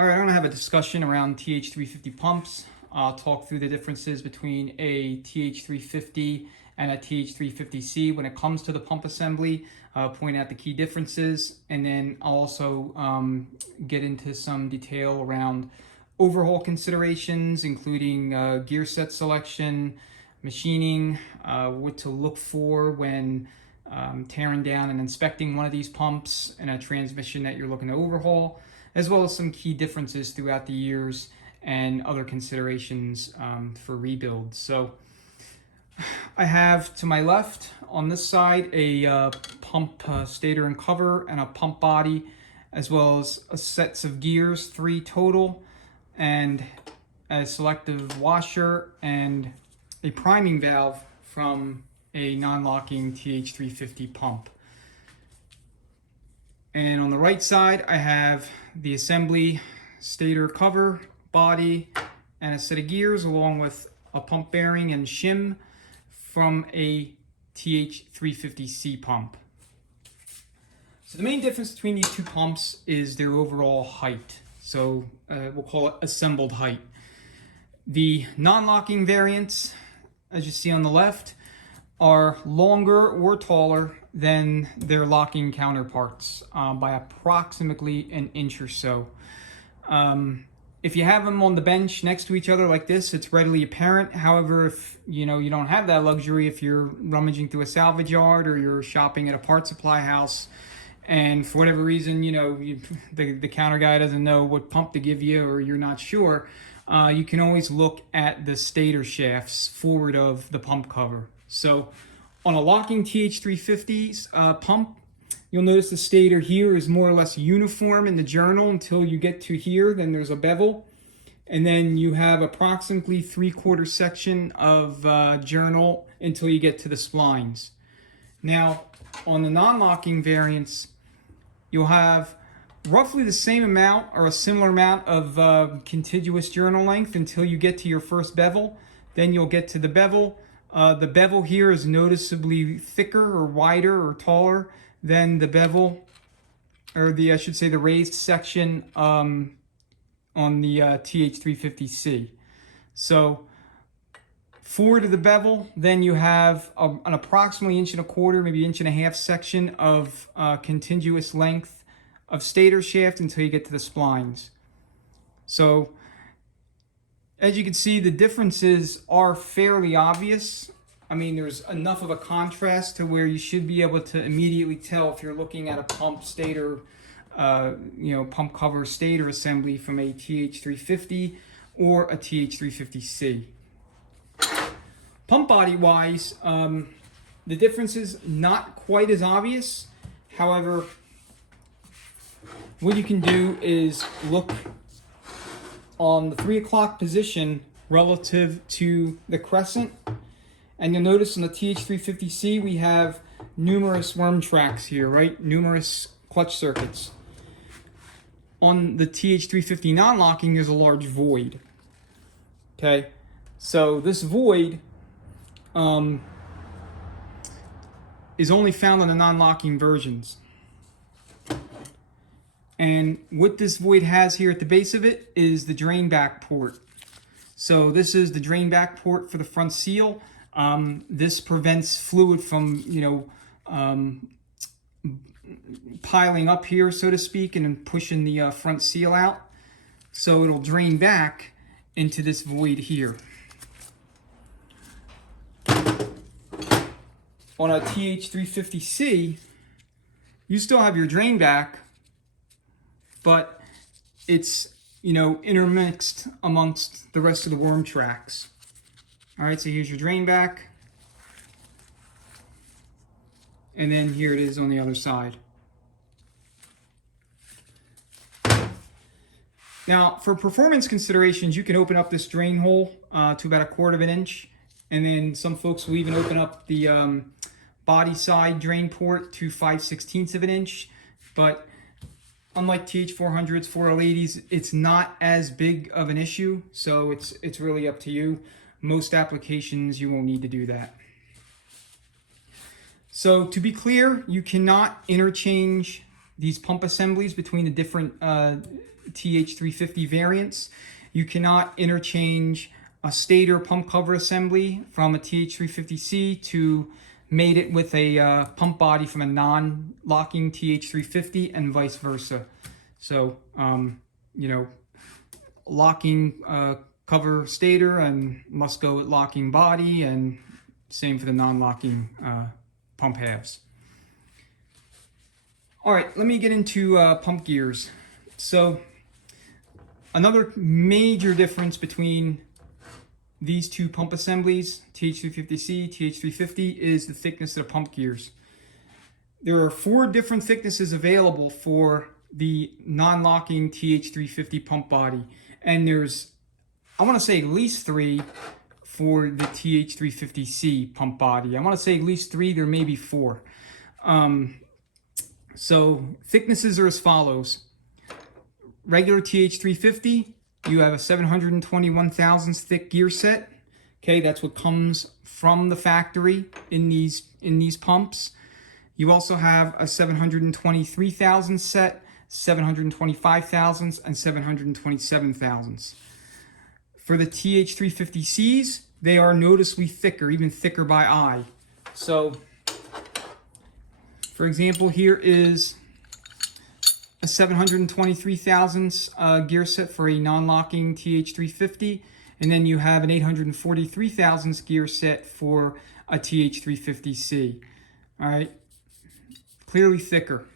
All right, I'm gonna have a discussion around TH350 pumps. I'll talk through the differences between a TH350 and a TH350C when it comes to the pump assembly, point out the key differences, and then I'll also get into some detail around overhaul considerations, including gear set selection, machining, what to look for when tearing down and inspecting one of these pumps and a transmission that you're looking to overhaul, as well as some key differences throughout the years and other considerations for rebuilds. So I have to my left on this side a pump stator and cover and a pump body, as well as a sets of gears, 3 total, and a selective washer and a priming valve from a non-locking TH350 pump. And on the right side, I have the assembly stator cover, body, and a set of gears, along with a pump bearing and shim from a TH350C pump. So the main difference between these two pumps is their overall height. So we'll call it assembled height. The non-locking variants, as you see on the left, are longer or taller than their locking counterparts by approximately an inch or so. If you have them on the bench next to each other like this, it's readily apparent. However, if you don't have that luxury, if you're rummaging through a salvage yard or you're shopping at a part supply house, and for whatever reason, the counter guy doesn't know what pump to give you, or you're not sure, you can always look at the stator shafts forward of the pump cover. So on a locking TH350's pump, you'll notice the stator here is more or less uniform in the journal until you get to here. Then there's a bevel, and then you have approximately 3/4 section of journal until you get to the splines. Now on the non-locking variants, you'll have roughly the same amount or a similar amount of contiguous journal length until you get to your first bevel. Then you'll get to the bevel. The bevel here is noticeably thicker or wider or taller than the bevel, or I should say the raised section on the TH350C. So forward of the bevel, then you have an approximately 1.25 inch, maybe 1.5 inch section of contiguous length of stator shaft until you get to the splines. So as you can see, the differences are fairly obvious. I mean, there's enough of a contrast to where you should be able to immediately tell if you're looking at a pump stator, pump cover stator assembly from a TH350 or a TH350C. Pump body wise, the difference is not quite as obvious. However, what you can do is look on the 3 o'clock position relative to the crescent, and you'll notice on the TH350C we have numerous worm tracks here, right? Numerous clutch circuits. On the TH350 non-locking, there's a large void. Okay, so this void is only found on the non-locking versions. And what this void has here at the base of it is the drain back port. So this is the drain back port for the front seal. This prevents fluid from, piling up here, so to speak, and then pushing the front seal out. So it'll drain back into this void here. On a TH350C, you still have your drain back, but it's, intermixed amongst the rest of the worm tracks. All right, so here's your drain back. And then here it is on the other side. Now, for performance considerations, you can open up this drain hole to about 1/4 inch. And then some folks will even open up the body side drain port to 5/16 inch. But unlike TH400s, 4L80s, it's not as big of an issue, so it's really up to you. Most applications, you won't need to do that. So to be clear, you cannot interchange these pump assemblies between the different TH350 variants. You cannot interchange a Stator pump cover assembly from a TH350C to mate it with a pump body from a non-locking TH350 and vice versa. So, you know, locking cover Stator and must go with locking body, and same for the non-locking pump halves. All right, let me get into pump gears. So another major difference between these two pump assemblies, TH350C, TH350, is the thickness of the pump gears. There are 4 different thicknesses available for the non-locking TH350 pump body, and there's, I want to say, at least 3 for the TH350C pump body. I want to say at least 3, there may be 4. So thicknesses are as follows. Regular TH350, you have a 721 thousandths thick gear set. Okay, that's what comes from the factory in these pumps. You also have a 723 thousandths set, 725 thousandths, and 727 thousandths. For the TH350Cs, they are noticeably thicker, even thicker by eye. So, for example, here is a 723 thousandths gear set for a non-locking TH350, and then you have an 843 thousandths gear set for a TH350C. All right, clearly thicker.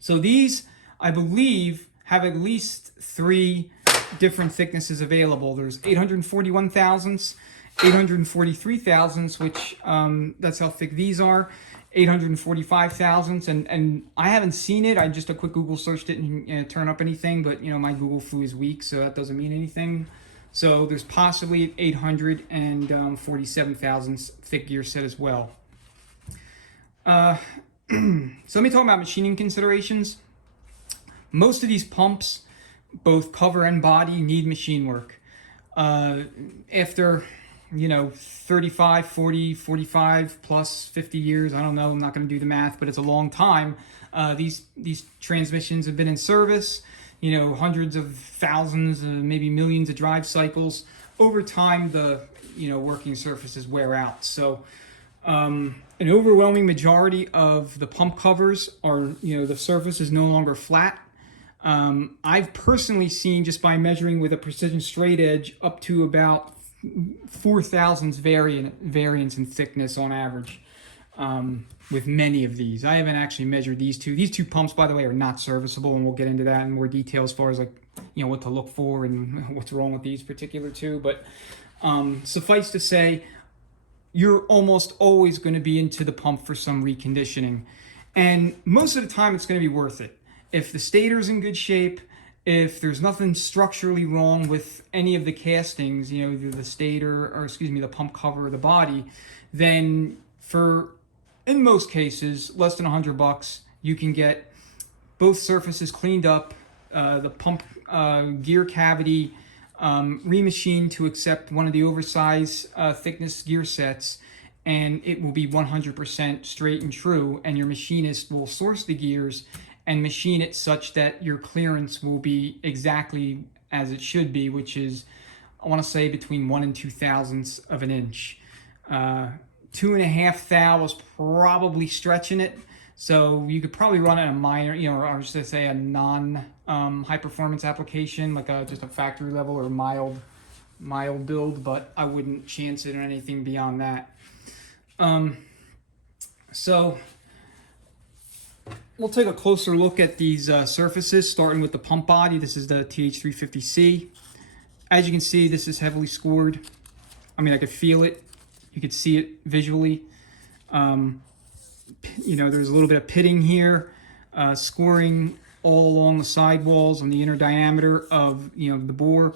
So these, I believe, have at least 3 different thicknesses available. There's 841 thousandths, 843 thousandths, which that's how thick these are, 845 thousandths, and I haven't seen it. I just a quick Google search didn't turn up anything, but you know, my Google flu is weak, so that doesn't mean anything. So there's possibly 847 thousandths thick gear set as well. So let me talk about machining considerations. Most of these pumps, both cover and body, need machine work. After, you know, 35, 40, 45 plus 50 years, I don't know, I'm not going to do the math, but it's a long time. These transmissions have been in service, you know, hundreds of thousands, maybe millions of drive cycles. Over time, the, you know, working surfaces wear out. So an overwhelming majority of the pump covers are, you know, the surface is no longer flat. I've personally seen, just by measuring with a precision straight edge, up to about 4 thousandths variance in thickness on average with many of these. I haven't actually measured these two. These two pumps, by the way, are not serviceable, and we'll get into that in more detail as far as, like, you know, what to look for and what's wrong with these particular two. But suffice to say, you're almost always going to be into the pump for some reconditioning, and most of the time it's going to be worth it. If the stator's in good shape, if there's nothing structurally wrong with any of the castings, you know, either the stator or, excuse me, the pump cover or the body, then for, in most cases, less than $100, you can get both surfaces cleaned up, the pump gear cavity remachined to accept one of the oversized thickness gear sets, and it will be 100% straight and true, and your machinist will source the gears and machine it such that your clearance will be exactly as it should be, which is, I want to say, between 1 and 2 thousandths of an inch. 2.5 thou is probably stretching it, so you could probably run it in a minor, you know, or should I say a non-high performance application, like just a factory level or mild build, but I wouldn't chance it or anything beyond that. So we'll take a closer look at these surfaces, starting with the pump body. This is the TH350C. As you can see, this is heavily scored. I mean, I could feel it. You could see it visually. You know, there's a little bit of pitting here, scoring all along the sidewalls on the inner diameter of, you know, the bore.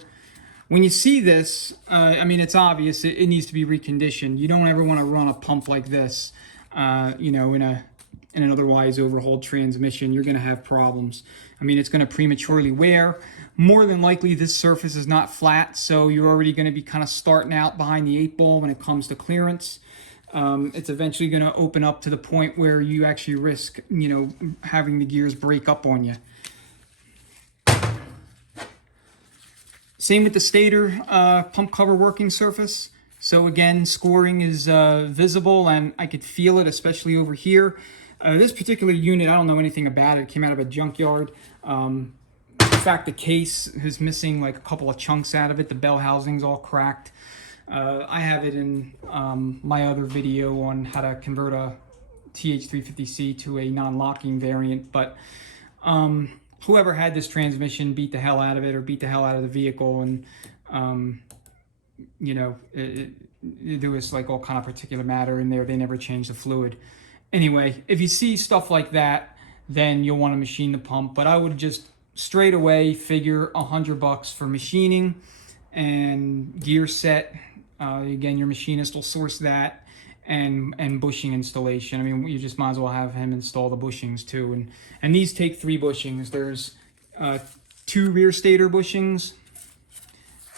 When you see this, I mean, it's obvious it needs to be reconditioned. You don't ever want to run a pump like this, you know, in an otherwise overhauled transmission. You're going to have problems. I mean, it's going to prematurely wear. More than likely, this surface is not flat, so you're already going to be kind of starting out behind the 8 ball when it comes to clearance. it's eventually going to open up to the point where you actually risk, you know, having the gears break up on you. Same with the Stator pump cover working surface. So again, scoring is visible, and I could feel it, especially over here. This particular unit, I don't know anything about it. It came out of a junkyard. In fact, the case is missing like a couple of chunks out of it. The bell housing's all cracked. I have it in my other video on how to convert a TH350C to a non-locking variant, but whoever had this transmission beat the hell out of it, or beat the hell out of the vehicle, and you know, there was like all kind of particulate matter in there. They never changed the fluid. Anyway, if you see stuff like that, then you'll want to machine the pump, but I would just straight away figure $100 for machining and gear set. Again, your machinist will source that, and bushing installation. I mean, you just might as well have him install the bushings too. And these take 3 bushings. There's 2 rear stator bushings,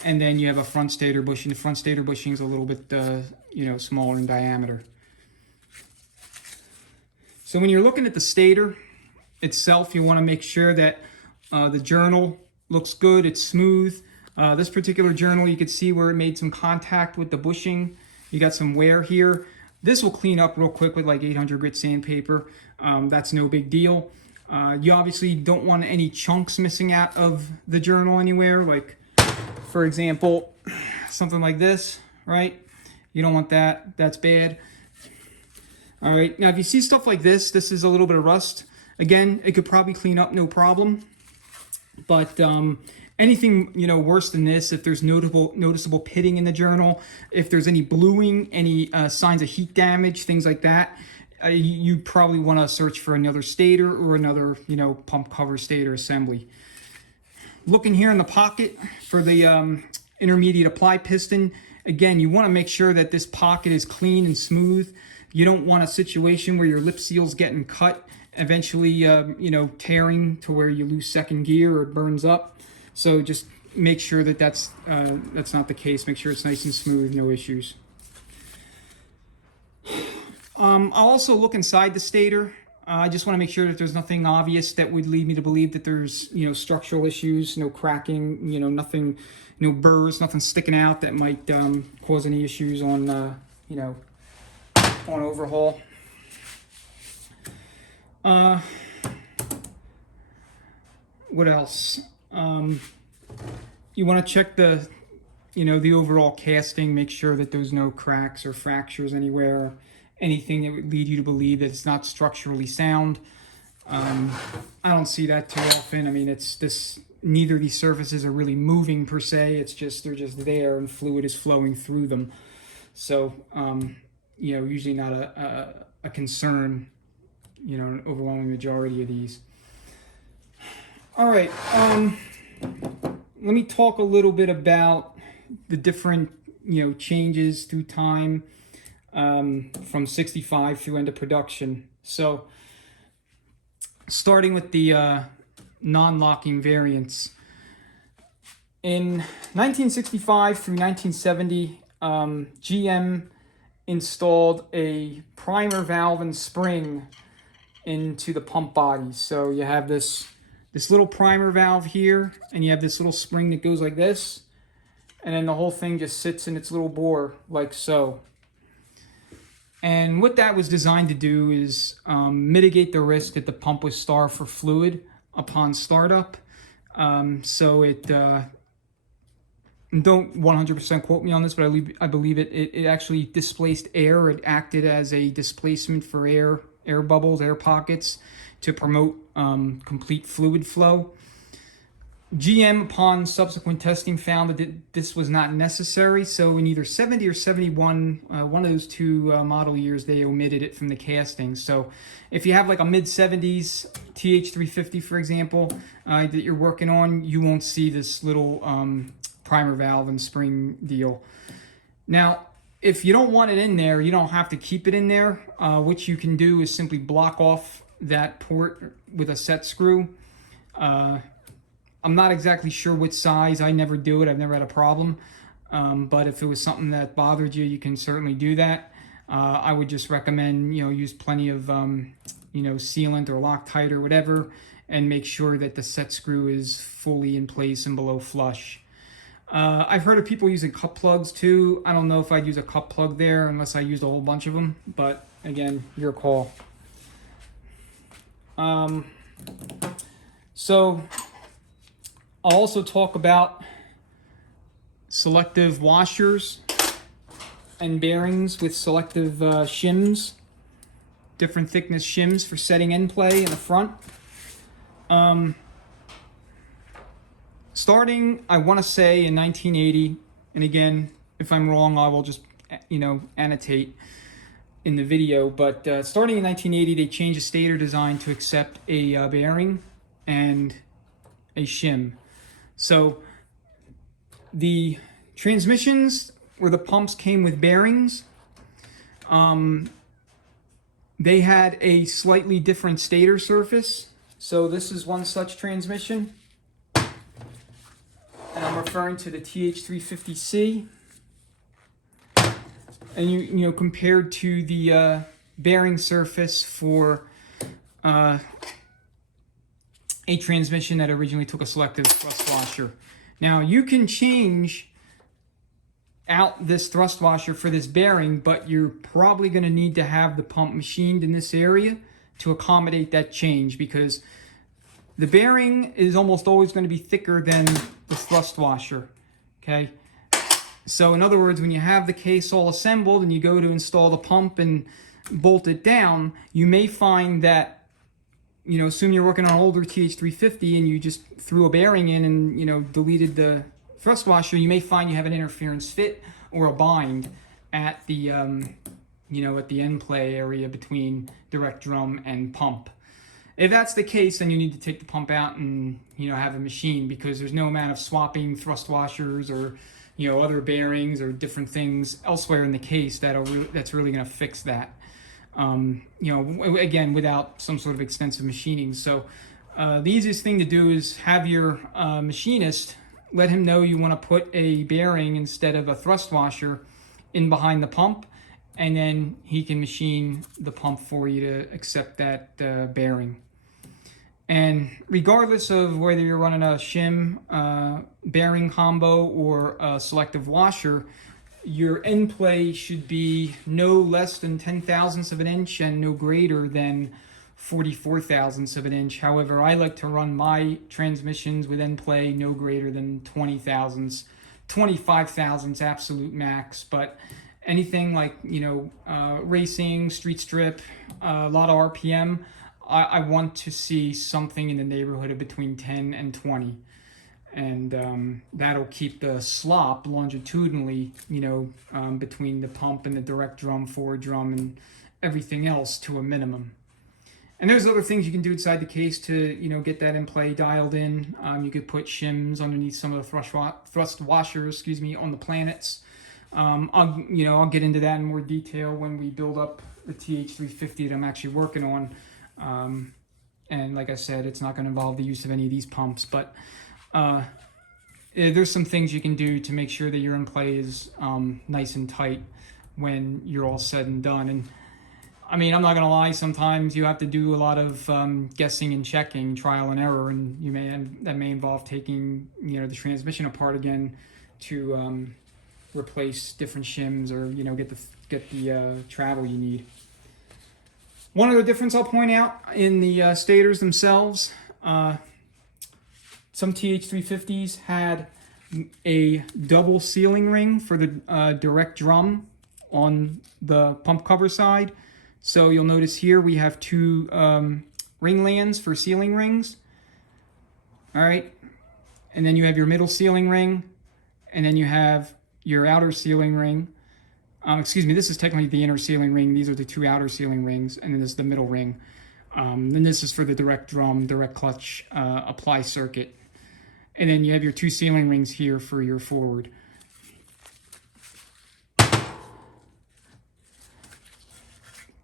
and then you have a front stator bushing. The front stator bushing is a little bit, you know, smaller in diameter. So when you're looking at the stator itself, you want to make sure that the journal looks good, it's smooth. This particular journal, you could see where it made some contact with the bushing. You got some wear here. This will clean up real quick with like 800 grit sandpaper. That's no big deal. You obviously don't want any chunks missing out of the journal anywhere. Like, for example, something like this, right? You don't want that. That's bad. All right, now if you see stuff like this, this is a little bit of rust. Again, it could probably clean up, no problem. But anything, you know, worse than this, if there's noticeable pitting in the journal, if there's any bluing, any signs of heat damage, things like that, you probably want to search for another stator or another, you know, pump cover stator assembly. Looking here in the pocket for the intermediate apply piston, again, you want to make sure that this pocket is clean and smooth. You don't want a situation where your lip seal's getting cut, eventually, you know, tearing to where you lose second gear or it burns up. So just make sure that that's not the case. Make sure it's nice and smooth, no issues. I'll also look inside the stator. I just want to make sure that there's nothing obvious that would lead me to believe that there's, you know, structural issues, no cracking, you know, nothing, no burrs, nothing sticking out that might cause any issues on, you know, on overhaul. What else? You want to check the, you know, the overall casting, make sure that there's no cracks or fractures anywhere, anything that would lead you to believe that it's not structurally sound. I don't see that too often. I mean, it's this, neither of these surfaces are really moving per se. It's just, they're just there and fluid is flowing through them. So, you know, usually not a concern, you know, an overwhelming majority of these. All right, let me talk a little bit about the different, you know, changes through time, from 65 through end of production. So starting with the non-locking variants. In 1965 through 1970, GM installed a primer valve and spring into the pump body. So you have this little primer valve here, and you have this little spring that goes like this, and then the whole thing just sits in its little bore like so. And what that was designed to do is mitigate the risk that the pump was starved for fluid upon startup. So it, don't 100% quote me on this, but I believe it actually displaced air. It acted as a displacement for air bubbles, air pockets, to promote complete fluid flow. GM, upon subsequent testing, found that this was not necessary. So in either 70 or 71, one of those two model years, they omitted it from the casting. So if you have like a mid-70s TH350, for example, that you're working on, you won't see this little primer valve and spring deal. Now, if you don't want it in there, you don't have to keep it in there. What you can do is simply block off that port with a set screw. I'm not exactly sure what size. I never do it. I've never had a problem. But if it was something that bothered you, you can certainly do that. I would just recommend, use plenty of, sealant or Loctite or whatever, and make sure that the set screw is fully in place and below flush. I've heard of people using cup plugs too. I don't know if I'd use a cup plug there unless I used a whole bunch of them, but again, your call. So I'll also talk about selective washers and bearings with selective shims, different thickness shims for setting end play in the front. Starting, I want to say in 1980, and again, if I'm wrong, I will just, annotate in the video, but starting in 1980, they changed the stator design to accept a bearing and a shim. So the transmissions where the pumps came with bearings, they had a slightly different stator surface. So this is one such transmission, and I'm referring to the TH350C. And you compared to the bearing surface for a transmission that originally took a selective thrust washer. Now you can change out this thrust washer for this bearing, but you're probably going to need to have the pump machined in this area to accommodate that change, because the bearing is almost always going to be thicker than the thrust washer. Okay. So in other words, when you have the case all assembled and you go to install the pump and bolt it down, you may find that, assume you're working on an older TH350 and you just threw a bearing in and, deleted the thrust washer, you may find you have an interference fit or a bind at the, at the end play area between direct drum and pump. If that's the case, then you need to take the pump out and, have a machine, because there's no amount of swapping thrust washers or, other bearings or different things elsewhere in the case that's really going to fix that. Again, without some sort of extensive machining. So the easiest thing to do is have your machinist let him know you want to put a bearing instead of a thrust washer in behind the pump, and then he can machine the pump for you to accept that bearing. And regardless of whether you're running a shim bearing combo or a selective washer, your end play should be no less than 10 thousandths of an inch and no greater than 44 thousandths of an inch. However, I like to run my transmissions with end play no greater than 20 thousandths, 25 thousandths absolute max. But anything like, racing, street strip, a lot of RPM, I want to see something in the neighborhood of between 10 and 20. And that'll keep the slop longitudinally, between the pump and the direct drum, forward drum, and everything else to a minimum. And there's other things you can do inside the case to, get that in play dialed in. You could put shims underneath some of the thrust washers, on the planets. I'll get into that in more detail when we build up the TH350 that I'm actually working on. And like I said, it's not going to involve the use of any of these pumps, but there's some things you can do to make sure that your in play is nice and tight when you're all said and done. And I'm not going to lie, sometimes you have to do a lot of guessing and checking, trial and error, and that may involve taking the transmission apart again to replace different shims or get the travel you need. One other difference I'll point out in the stators themselves, some TH350s had a double sealing ring for the direct drum on the pump cover side. So you'll notice here we have two ring lands for sealing rings. All right, and then you have your middle sealing ring, and then you have your outer sealing ring. This is technically the inner sealing ring. These are the two outer sealing rings, and then this is the middle ring. Then this is for the direct drum, direct clutch apply circuit. And then you have your two sealing rings here for your forward.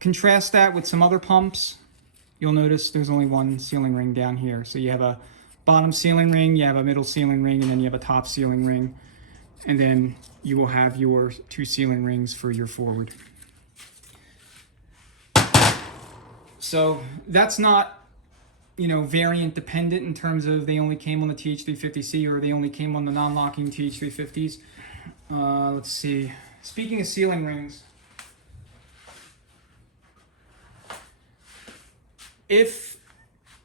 Contrast that with some other pumps. You'll notice there's only one sealing ring down here. So you have a bottom sealing ring, you have a middle sealing ring, and then you have a top sealing ring. And then you will have your two sealing rings for your forward. So that's not, you know, variant dependent in terms of they only came on the TH350C or they only came on the non-locking TH350s. Let's see. Speaking of sealing rings, if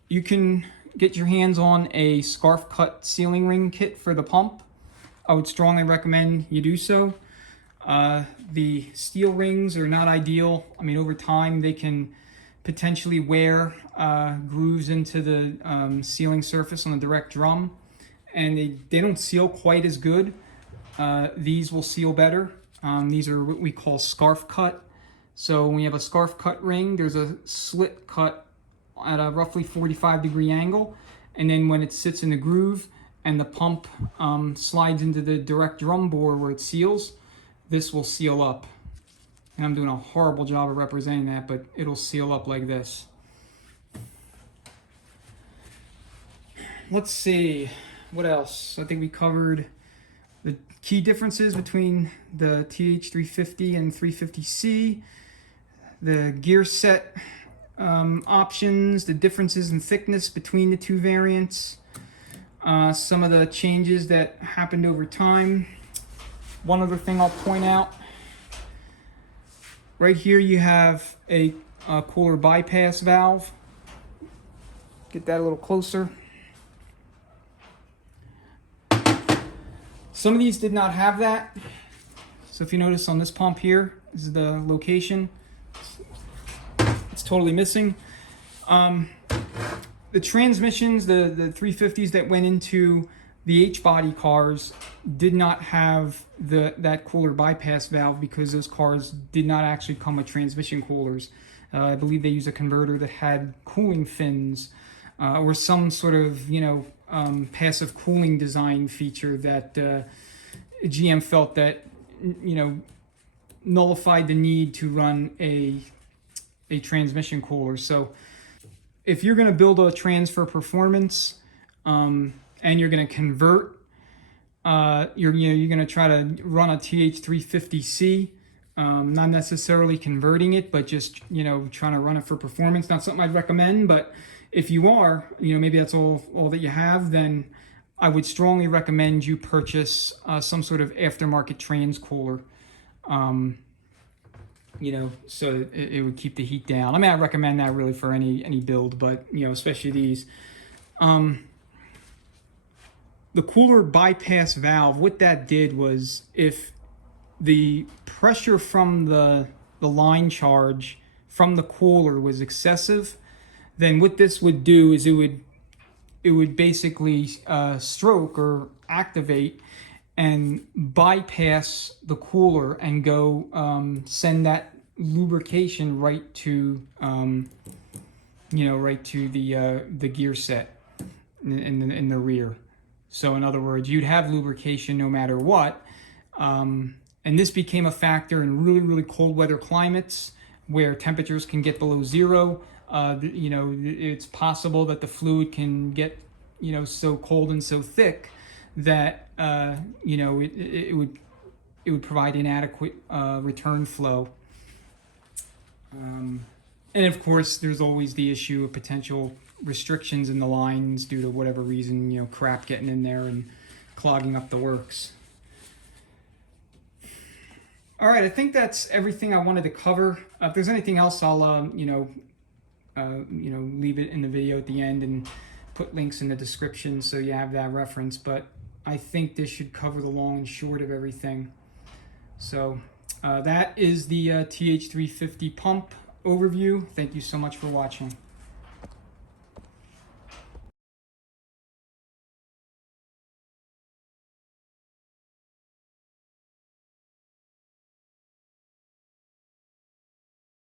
you can get your hands on a scarf cut sealing ring kit for the pump, I would strongly recommend you do so. The steel rings are not ideal. I mean, over time they can potentially wear grooves into the sealing surface on the direct drum, and they don't seal quite as good. These will seal better. These are what we call scarf cut. So when you have a scarf cut ring, there's a slit cut at a roughly 45-degree angle, and then when it sits in the groove and the pump slides into the direct drum bore where it seals, this will seal up. And I'm doing a horrible job of representing that, but it'll seal up like this. Let's see, what else? I think we covered the key differences between the TH350 and 350C, the gear set options, the differences in thickness between the two variants, some of the changes that happened over time. One other thing I'll point out, right here you have a cooler bypass valve. Get that a little closer. Some of these did not have that. So if you notice on this pump here, this is the location. It's totally missing. The transmissions, the 350s that went into the H-body cars did not have that cooler bypass valve because those cars did not actually come with transmission coolers. I believe they used a converter that had cooling fins or some sort of, you know, passive cooling design feature that GM felt that, you know, nullified the need to run a transmission cooler. So if you're going to build a transfer performance and you're going to convert, you're going to try to run a TH350C, not necessarily converting it, but just, you know, trying to run it for performance. Not something I'd recommend, but if you are, you know, maybe that's all that you have, then I would strongly recommend you purchase some sort of aftermarket trans cooler. You know, so it would keep the heat down. I mean, I recommend that really for any build, but, you know, especially these. The cooler bypass valve, what that did was if the pressure from the line charge from the cooler was excessive, then what this would do is it would basically stroke or activate and bypass the cooler and go send that lubrication right to you know, right to the gear set in the rear. So in other words, you'd have lubrication no matter what, and this became a factor in really cold weather climates where temperatures can get below zero. You know, it's possible that the fluid can get, you know, so cold and so thick that you know, it would provide inadequate return flow. And of course, there's always the issue of potential restrictions in the lines due to whatever reason, you know, crap getting in there and clogging up the works. All right, I think that's everything I wanted to cover. If there's anything else, I'll you know, leave it in the video at the end and put links in the description so you have that reference. But I think this should cover the long and short of everything. So that is the TH350 pump overview. Thank you so much for watching.